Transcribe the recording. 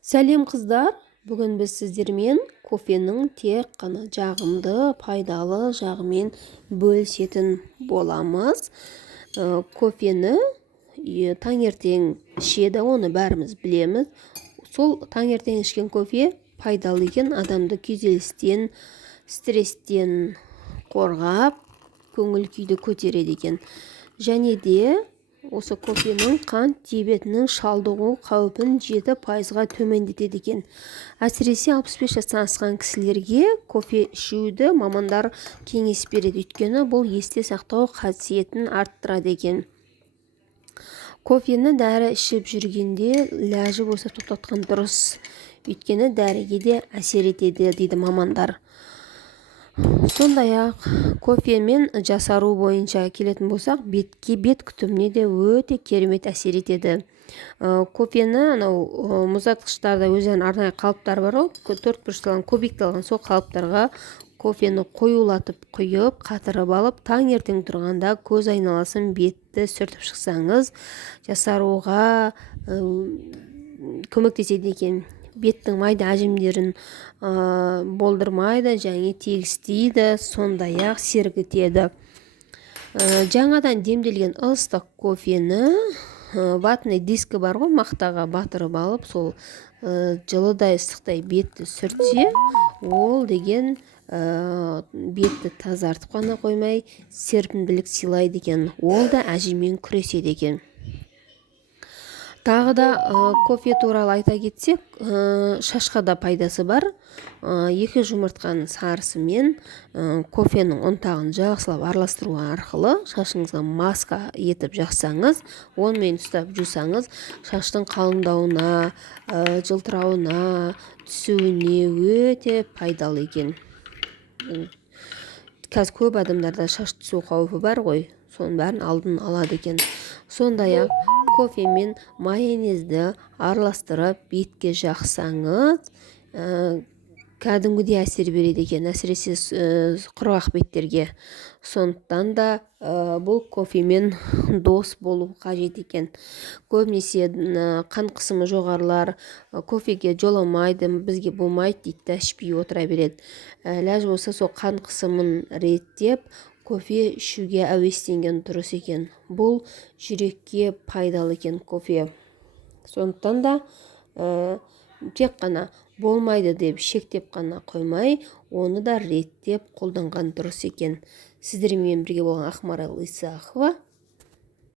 Сәлем қыздар, бүгін біз сіздермен кофенің тек қана жағымды, пайдалы жағымен бөлісетін боламыз. Кофені таңертең ішеді, оны бәріміз білеміз. Сол таңертең ішкен кофе пайдалы екен, адамды күйзелістен, стресстен қорғап, көңіл күйді көтереді екен. Және де осы кофенің қант диабетінің шалдығу қаупін 7%-ға төмендетеді екен. Әсіресе 65 жастан асқан кісілерге кофе ішуді мамандар кеңес береді, өйткені бұл есте сақтау қасиетін арттырады екен. Кофені дәрі ішіп жүргенде ләжі болса тоқтатқан дұрыс, өйткені дәріге де әсер етеді дейді мамандар. Сондай-ақ кофемен жасару бойынша келетін болсақ, бет күтіміне де өте керемет әсер етеді. Кофені мұздатқыштарда өзінің арнайы қалыптары бар, 4 бұрышталған кубикталған сол қалыптарға кофені қоюлатып құйып, қатырып алып, таңертең тұрғанда көз айналасын бетті сүртіп шықсаңыз, жасаруға көмектеседі екен. Беттің майда әжімдерін болдырмайды, және тегістейді, сондай-ақ сергітеді. Жаңадан демделген ыстық кофені ватный дискі бар ғой, мақтаға батырып алып, сол жылыдай ыстықтай бетті сүртсе, ол деген бетті тазартып қана қоймай, серпімділік сыйлайды екен. Ол да әжіммен күреседі екен. Тағы да кофе туралы айта кетсек, шашқа да пайдасы бар. 2 жұмыртқаның сарысымен кофенің ұнтағын жақсылап араластыру арқылы шашыңызға маска етіп жақсаңыз, онымен ұстап жусаңыз, шаштың қалыңдауына, жылтырауына, түсуіне өте пайдалы екен. Қазір көп адамдарда шаш түсу қаупі бар ғой, соның бәрін алдын алады екен. Сондай-ақ кофемен майонезді араластырып бетке жақсаңыз, кәдімгідей әсер береді екен, әсіресе құрғақ беттерге. Сондықтан да бұл кофемен дос болу қажет екен. Көбінесе қан қысымы жоғарылар кофеге жоламайды, бізге болмайды дейді, ішпей отыра береді. Ләж болса сол қан қысымын реттеп, кофе ішуге әуестенген дұрыс екен. Бұл жүрекке пайдалы екен кофе. Сондықтан да тек қана болмайды деп шектеп қана қоймай, оны да реттеп қолданған дұрыс екен. Сіздермен бірге болған Ақмарал Исақова.